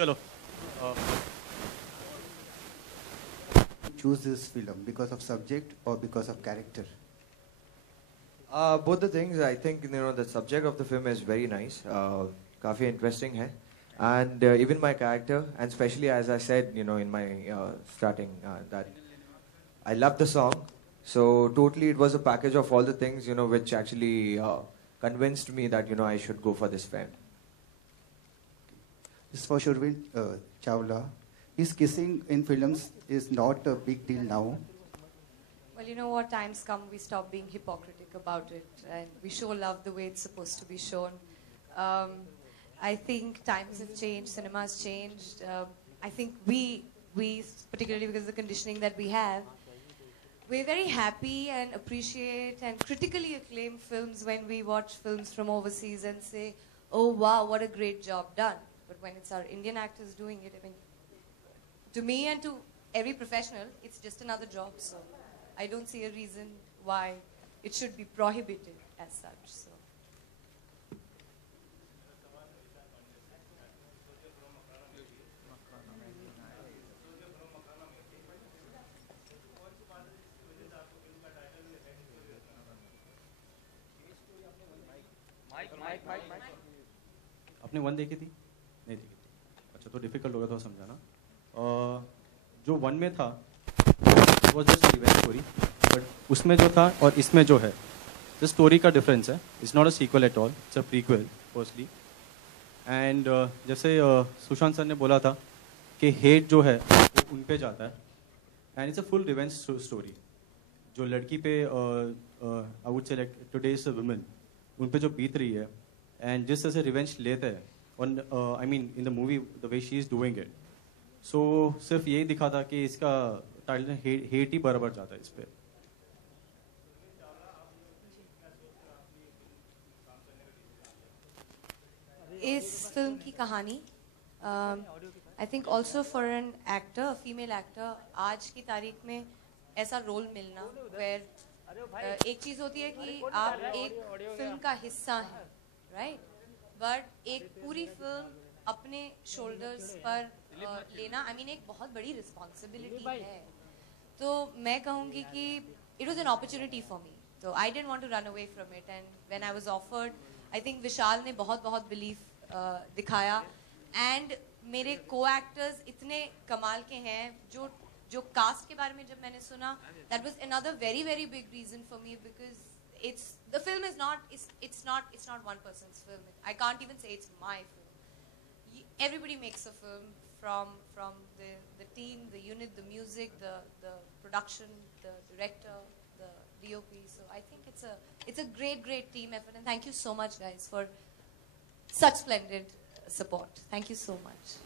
चलो choose this film because of subject or because of character? Both the things. I think the subject of the film is very nice. काफी interesting है, and even my character, and especially as I said, in my starting, that I love the song. So totally, it was a package of all the things, which actually convinced me that I should go for this film. This is for Shurvil Chawla. His kissing in films is not a big deal now. Well, you know what? Times come, we stop being hypocritic about it, and we show love the way it's supposed to be shown. I think times have changed, cinema has changed. I think we, particularly because of the conditioning that we have, we're very happy and appreciate and critically acclaim films when we watch films from overseas and say, oh wow, what a great job done. But when it's our Indian actors doing it, I mean, to me and to every professional, it's just another job. So I don't see a reason why it should be prohibited as such. So. आपने वन देखी थी? नहीं देखी थी। अच्छा, तो डिफिकल्ट होगा तो समझाना। जो वन में था वो जस्ट रिवेंज स्टोरी, बट उसमें जो था और इसमें जो है, द स्टोरी का डिफरेंस है। It's not a sequel at all, it's a prequel firstly. And जैसे सुशांत सर ने बोला था कि हेट जो है वो उन पे जाता है, and it's a full revenge story. जो लड़की पे I would say like today's women, उन पे जो बीत रही है, एंड जिस तरह से रिवेंज लेते हैं, और I mean in the movie the way she is doing it, so सिर्फ यही दिखा था कि इसका टाइटल हेट ही बराबर जाता है इस पे। इस फिल्म की कहानी I think also for an actor, female actor, आज की तारीख में ऐसा रोल मिलना वेयर एक चीज़ होती है कि आप एक फिल्म का हिस्सा हैं, राइट, बट एक पूरी फिल्म अपने शोल्डर्स पर लेना, आई मीन एक बहुत बड़ी रिस्पॉन्सिबिलिटी है। तो मैं कहूँगी कि it was an opportunity for me, तो I don't want to run away from it, and when I was offered, I think Vishal ने बहुत बिलीफ दिखाया, एंड मेरे को एक्टर्स इतने कमाल के हैं। जो कास्ट के बारे में जब मैंने सुना, that was another very big reason for me, because it's the film is not it's not one person's film. I can't even say it's my film. Everybody makes a film, from the team, the unit, the music, the production, the director, the DOP. So I think it's a great team effort, and thank you so much guys for such splendid support. Thank you so much.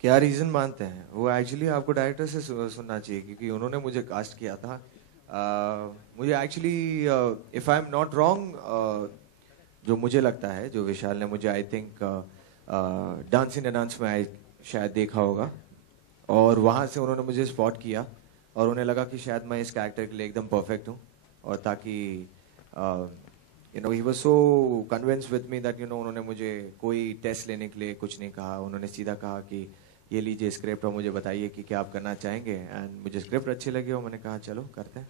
क्या रीज़न मानते हैं वो? एक्चुअली आपको डायरेक्टर से सुनना चाहिए, क्योंकि उन्होंने मुझे कास्ट किया था। मुझे actually, if I am not wrong, जो मुझे लगता है, जो विशाल ने मुझे आई थिंक डांस इन डांस में शायद देखा होगा, और वहाँ से उन्होंने मुझे स्पॉट किया, और उन्हें लगा कि शायद मैं इस कैरेक्टर के लिए एकदम परफेक्ट हूँ, और ताकि he was so convince with me that उन्होंने मुझे कोई टेस्ट लेने के लिए कुछ नहीं कहा। उन्होंने सीधा कहा कि ये लीजिए स्क्रिप्ट और मुझे बताइए कि क्या आप करना चाहेंगे, एंड मुझे स्क्रिप्ट अच्छी लगी और मैंने कहा चलो करते हैं।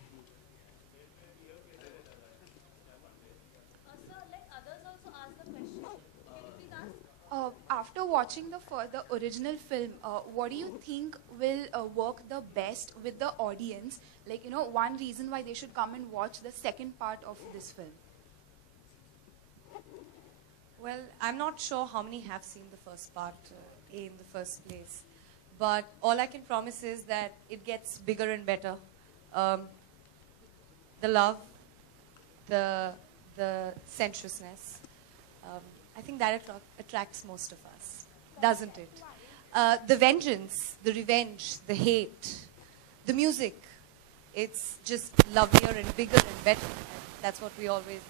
After watching the original film, what do you think will work the best with the audience? Like, one reason why they should come and watch the second part of this film. Well, I'm not sure how many have seen the first part in the first place, but all I can promise is that it gets bigger and better. The love, the sensuousness, I think that attracts most of us, doesn't it? The vengeance, the revenge, the hate, the music, it's just lovelier and bigger and better. And that's what we always,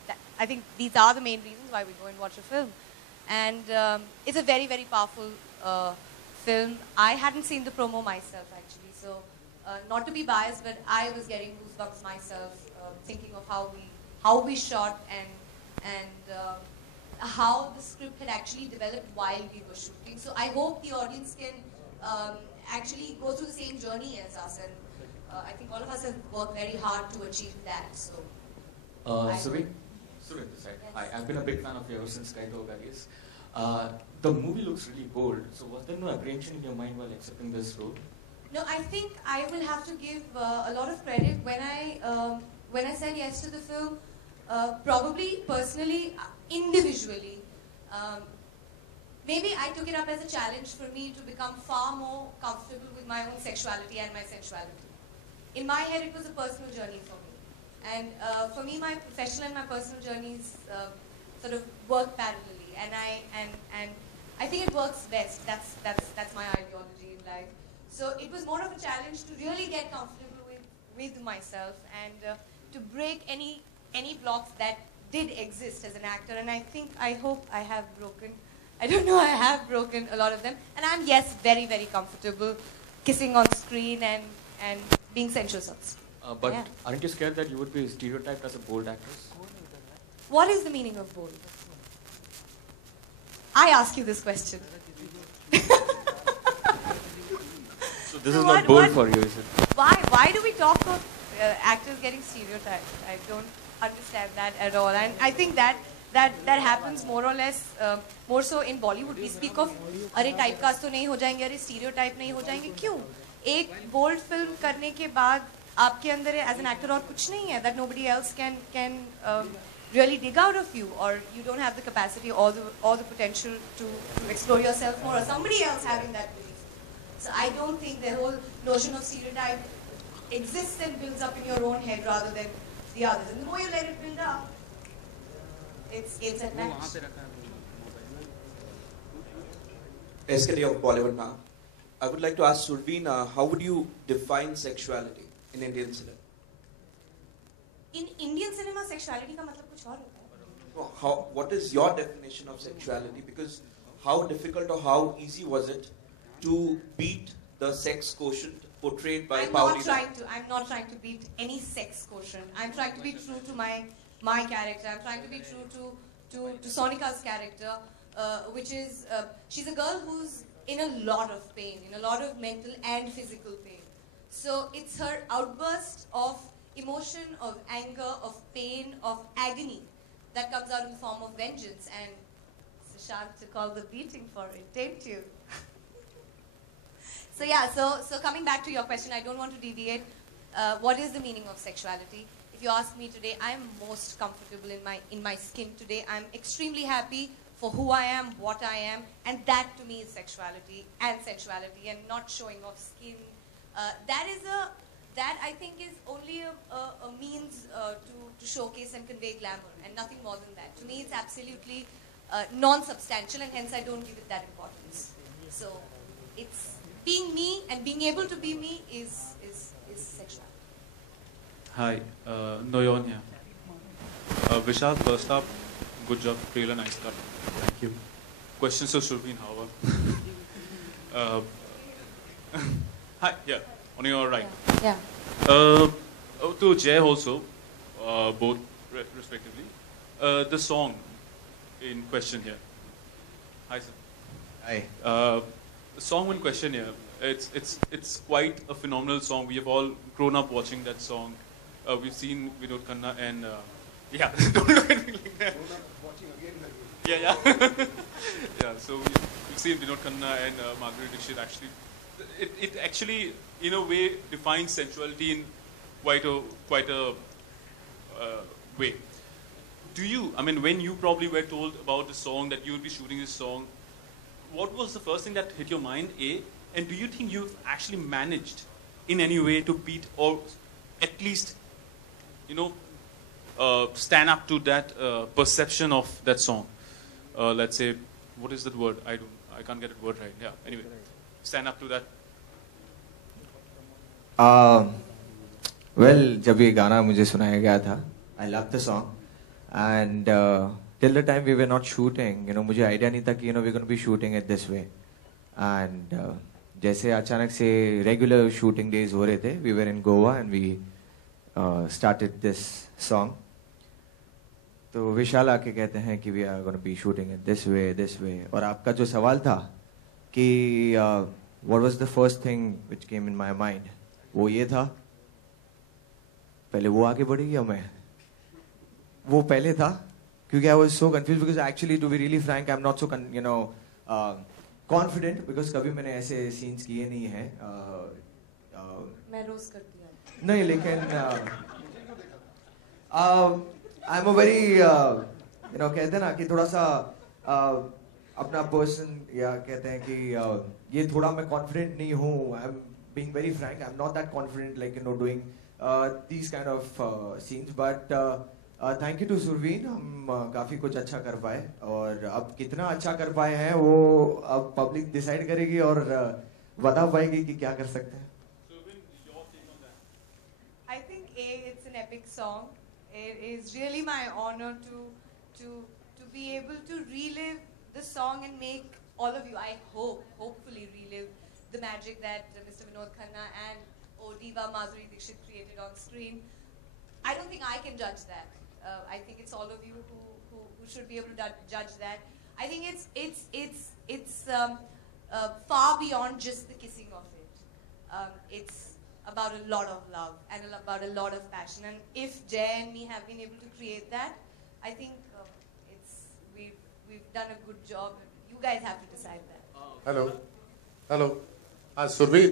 I think these are the main reasons why we go and watch a film. And it's a very powerful film. I hadn't seen the promo myself actually, so not to be biased, but I was getting goosebumps myself, thinking of how we shot and and how the script had actually developed while we were shooting. So I hope the audience can actually go through the same journey as us, and I think all of us have worked very hard to achieve that. So, Suvin this side. Yes. Hi, I've been a big fan of yours since Kaito Garis. The movie looks really bold. So was there no apprehension in your mind while accepting this role? No, I think I will have to give a lot of credit when I said yes to the film. Probably personally, individually, maybe I took it up as a challenge for me to become far more comfortable with my own sexuality and my sensuality. In my head, it was a personal journey for me, and for me, my professional and my personal journeys sort of work parallelly, and I think it works best. That's my ideology in life. So it was more of a challenge to really get comfortable with myself and to break any blocks that did exist as an actor. And I hope I have broken, I don't know, I have broken a lot of them. And I'm, yes, very, very comfortable kissing on screen and being sensuous. But Yeah. aren't you scared that you would be stereotyped as a bold actress? What is the meaning of bold? I ask you this question. So this So is what- not bold what- for you, is it? Why do we talk of actors getting stereotyped? I don't understand that at all. And I think that happens more or less more so in Bollywood. We speak of अरे typecast तो नहीं हो जाएंगे, अरे stereotype नहीं हो जाएंगे. क्यों? एक bold film करने के बाद आपके अंदर as an actor और कुछ नहीं है that nobody else can really dig out of you, or you don't have the capacity or the potential to explore yourself more, or somebody else having that belief. So I don't think the whole notion of stereotype exists and builds up in your own head rather than the others. And the more you let it build up, it's at match. SKD of Bollywood now. I would like to ask Surveen, how would you define sexuality in Indian cinema? In Indian cinema, sexuality का मतलब कुछ और होता है. What is your definition of sexuality? Because how difficult or how easy was it to beat the sex quotient portrayed by I'm not trying to beat any sex quotient. I'm trying to be true to my character. I'm trying to be true to Sonika's character, which is she's a girl who's in a lot of pain, in a lot of mental and physical pain. So it's her outburst of emotion, of anger, of pain, of agony that comes out in the form of vengeance. And Sushant took all the beating for it, didn't you? So yeah, so coming back to your question, I don't want to deviate. What is the meaning of sexuality? If you ask me today, I am most comfortable in my skin today. I'm extremely happy for who I am, what I am, and that to me is sexuality and sensuality, and not showing off skin. That I think is only a means to showcase and convey glamour, and nothing more than that. To me, it's absolutely non-substantial, and hence I don't give it that importance. So it's being me, and being able to be me is sexuality. Hi, Noyon here. Vishal, first up, good job, really nice cut. Thank you. Questions to Surveen, however. Hi, yeah, on your right. Yeah. To Jay also, both respectively. The song in question here. Hi, sir. Hi. The song in question here, it's quite a phenomenal song. We have all grown up watching that song. We've seen Vinod Khanna and yeah, don't look at me like that. Yeah. Yeah. So we've seen Vinod Khanna and Margaret Dixit actually. It actually, in a way, defines sensuality in quite a way. Do you? I mean, when you probably were told about the song that you would be shooting this song, what was the first thing that hit your mind? A, and do you think you've actually managed in any way to beat or at least, stand up to that perception of that song? Let's say, what is that word? I can't get that word right. Yeah. Anyway, stand up to that. Well, जब ये गाना मुझे सुनाया गया था, I loved the song, and till the time we were not shooting, मुझे idea नहीं था कि we're going to be shooting it this way, and जैसे अचानक से regular shooting days हो रहे थे, we were in Goa and we started this song. तो विशाल आके कहते हैं कि we are gonna be shooting it this way, और आपका जो सवाल था कि what was the first thing which came in my mind, वो ये था, पहले वो आगे बढ़ी या मैं? वो पहले था, क्योंकि I was so confuse because actually to be really frank I am not so confident, because कभी मैंने ऐसे सीन्स किए नहीं है। मैं रोज करती हूँ। नहीं, लेकिन आई एम अ वेरी कहते हैं ना कि थोड़ा सा अपना पर्सन, या कहते हैं कि ये थोड़ा मैं कॉन्फिडेंट नहीं हूँ। I am being very Frank, I am not that confident like doing these kind of scenes, but thank you to Surveen, हम काफी कुछ अच्छा कर पाए, और अब कितना अच्छा कर पाए हैं वो अब पब्लिक डिसाइड करेगी और बता पाएगी कि क्या कर सकते हैं। I think it's an epic song. It is really my honor to be able to relive the song and make all of you, I hopefully relive the magic that Mr. Vinod Khanna and Diva Madhuri Dixit created on screen. I don't think I can judge that. I think it's all of you who should be able to judge that. I think it's far beyond just the kissing of it. It's about a lot of love and about a lot of passion. And if Jay and me have been able to create that, I think we've done a good job. You guys have to decide that. Hello. Surveer,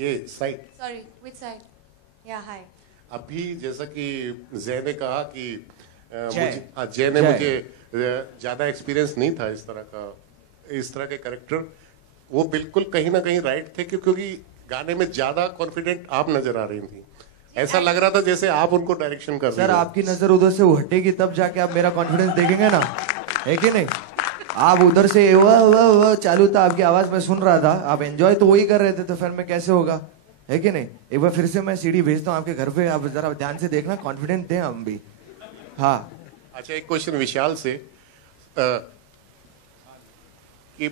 ये side. Sorry, which side? Yeah, hi. अभी जैसा कि जय ने कहा कि जय ने मुझे ज्यादा एक्सपीरियंस नहीं था इस तरह के कैरेक्टर, वो बिल्कुल कहीं ना कहीं राइट थे, क्योंकि गाने में ज्यादा कॉन्फिडेंट आप नजर आ रही थी। ऐसा लग रहा था जैसे आप उनको डायरेक्शन कर रहे हो। सर, आपकी नजर उधर से हटेगी तब जाके आप मेरा कॉन्फिडेंस देखेंगे ना, है कि नहीं? आप उधर से वाह चालू था, आपकी आवाज मैं सुन रहा था, आप एंजॉय तो वही कर रहे थे, तो फिर मैं कैसे होगा, है कि नहीं? एक बार फिर से मैं सीडी भेजता हूँ आपके घर पे, आप जरा ध्यान से देखना, कॉन्फिडेंट थे हम भी। हाँ, अच्छा, एक क्वेश्चन विशाल से कि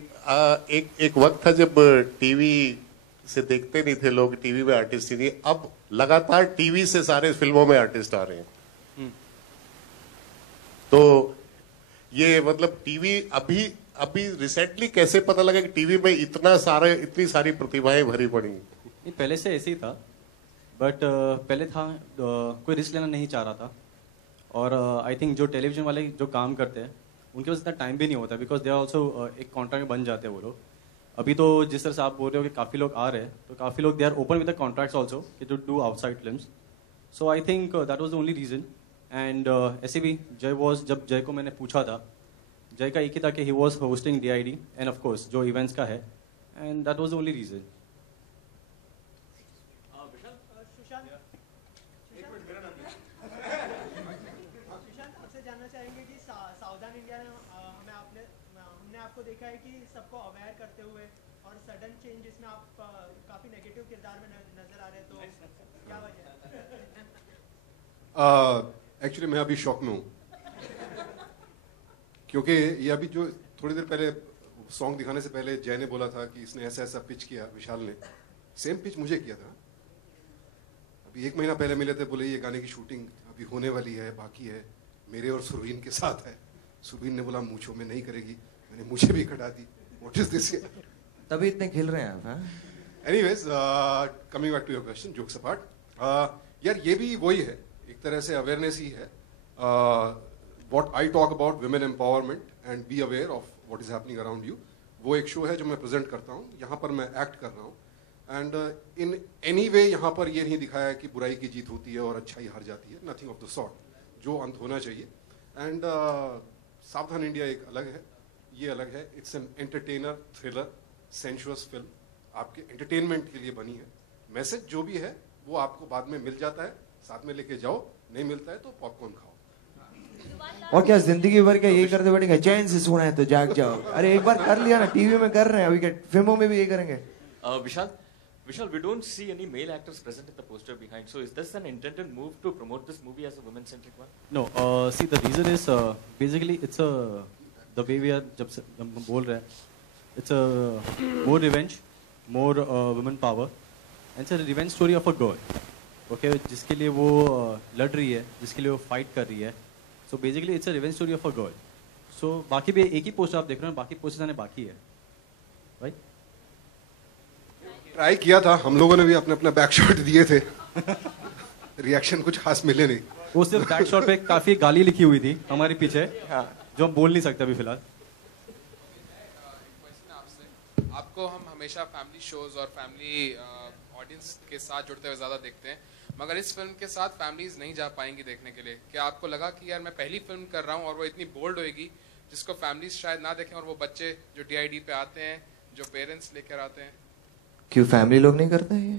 एक वक्त था जब टीवी से देखते नहीं थे लोग, टीवी में आर्टिस्ट ही नहीं, अब लगातार टीवी से सारे फिल्मों में आर्टिस्ट आ रहे हैं। तो ये मतलब टीवी अभी रिसेंटली कैसे पता लगा कि टीवी में इतनी सारी प्रतिभाएं भरी पड़ी? नहीं, पहले से ऐसे ही था, बट पहले था कोई रिस्क लेना नहीं चाह रहा था, और आई थिंक जो टेलीविजन वाले जो काम करते हैं उनके पास इतना टाइम भी नहीं होता, बिकॉज दे आर ऑल्सो एक कॉन्ट्रैक्ट बन जाते हैं वो लोग। अभी तो जिस तरह से आप बोल रहे हो कि काफ़ी लोग आ रहे हैं, तो काफ़ी लोग they are open with the contracts also to do outside films. So I think that was the only reason. And ऐसे भी जब जय को मैंने पूछा था, जय का एक ही था कि he was hosting DID end of course जो इवेंट्स का है, and that was the only reason. हमने आपको देखा है कि सबको अवेयर करते हुए और सडन चेंजेस में आप काफी नेगेटिव किरदार में नजर आ रहे हैं, तो क्या वजह है? एक्चुअली मैं अभी शॉक में हूँ, क्योंकि ये अभी जो थोड़ी देर पहले सॉन्ग दिखाने से पहले जय ने बोला था कि इसने ऐसा ऐसा पिच किया, विशाल ने सेम पिच मुझे किया था। अभी 1 महीना पहले मिले थे, बोले ये गाने की शूटिंग अभी होने वाली है, बाकी है, मेरे और सुरवीन के साथ है। सुरवीन ने बोला मूछों में नहीं करेगी, मैंने मुझे भी कटा दी। What is this? तभी इतने खिल रहे हैं आप। Anyways, coming back to your question, jokes apart, यार ये भी वही है, एक तरह से अवेयरनेस ही है। What I talk about women empowerment and be aware of what is happening around you, वो एक शो है जो मैं प्रेजेंट करता हूँ, यहाँ पर मैं एक्ट कर रहा हूँ। एंड इन एनी वे यहाँ पर ये नहीं दिखाया कि बुराई की जीत होती है और अच्छाई हार जाती है, नथिंग ऑफ द सॉर्ट। जो अंत होना चाहिए। एंड सावधान इंडिया एक अलग है, ये अलग है। It's an entertainer thriller sensuous film, आपके एंटरटेनमेंट के लिए बनी है। मैसेज जो भी है वो आपको बाद में मिल जाता है, साथ में लेके जाओ, नहीं मिलता है तो पॉपकॉर्न खाओ। और क्या जिंदगी भर क्या यही करते बैठेंगे? चैन से सोना है तो जाग जाओ। अरे एक बार कर लिया ना, टीवी में कर रहे हैं, अभी क्या फिल्मों में भी यही करेंगे? Vishal, we don't see any male actors present in the poster behind. So is this an intended move to promote this movie as a women-centric one? No, see the reason is basically it's the way we are जब हम बोल रहे हैं, it's a more revenge, more women power, and it's a revenge story of a girl, okay, जिसके लिए वो लड़ रही है, जिसके लिए वो fight कर रही है, so basically it's a revenge story of a girl. So बाकी भी एक ही पोस्टर आप देख रहे हो, बाकी पोस्टर्स आने बाकी है, राइट? ट्राई किया था, हम लोगों ने भी अपने अपने बैक शॉट दिए थे. रिएक्शन कुछ खास मिले नहीं. वो सिर्फ बैक शॉट पे काफी गाली लिखी हुई थी हमारे पीछे, जो हम बोल नहीं सकते अभी फिलहाल. आपको हम हमेशा फैमिली शोज और फैमिली ऑडियंस के साथ जुड़ते हुए ज़्यादा देखते हैं, मगर इस फिल्म के साथ फैमिलीज नहीं जा पाएंगी देखने के लिए. क्या आपको लगा कि यार मैं पहली फिल्म कर रहा हूँ और वो इतनी बोल्ड होएगी जिसको फैमिलीज शायद ना देखें, और वो बच्चे जो DID पे आते हैं, जो पेरेंट्स लेकर आते हैं, क्यों फैमिली लोग नहीं करते हैं?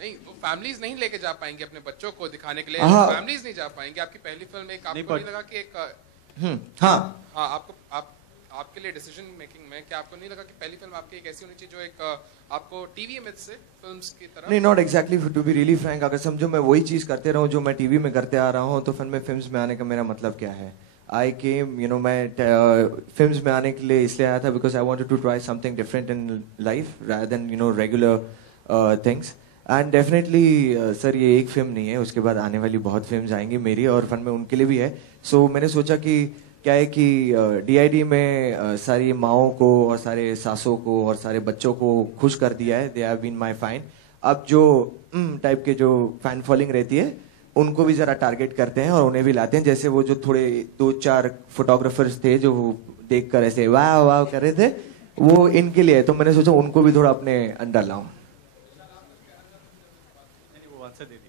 नहीं वो फैमिलीज नहीं लेके जा पाएंगे अपने बच्चों को दिखाने के लिए, हाँ. फैमिलीज नहीं जा पाएंगे. आपकी पहली फिल्म एक, आपको नहीं लगा कि एक हाँ आपको आपके लिए डिसीजन मेकिंग में क्या आपको नहीं लगा कि पहली फिल्म आपकी एक ऐसी होनी चाहिए जो एक आपको टीवी इमेज से फिल्म्स की तरह? नहीं, not exactly, to be really frank, अगर समझो मैं वही चीज करते रहूं जो मैं टीवी में करते आ रहा हूं, तो फिर मैं फिल्म्स में आने का मेरा मतलब क्या है? आई केम, यू नो, मैं फिल्म्स में आने के लिए इसलिए आया था because I wanted to try something different in life rather than, you know, regular things. And definitely sir ये एक फिल्म नहीं है, उसके बाद आने वाली बहुत फिल्म्स आएंगी मेरी, और फन में उनके लिए भी है. सो मैंने सोचा कि क्या है कि DID में सारी माओं को और सारे सासों को और सारे बच्चों को खुश कर दिया है. They have been my fine. अब जो टाइप के जो फैन फॉलोइंग रहती है उनको भी जरा टारगेट करते हैं और उन्हें भी लाते हैं. जैसे वो जो थोड़े 2-4 फोटोग्राफर्स थे जो देखकर ऐसे वाह वाह कर रहे थे, वो इनके लिए है. तो मैंने सोचा उनको भी थोड़ा अपने अंडर लाऊं. वो आंसर दे दिया.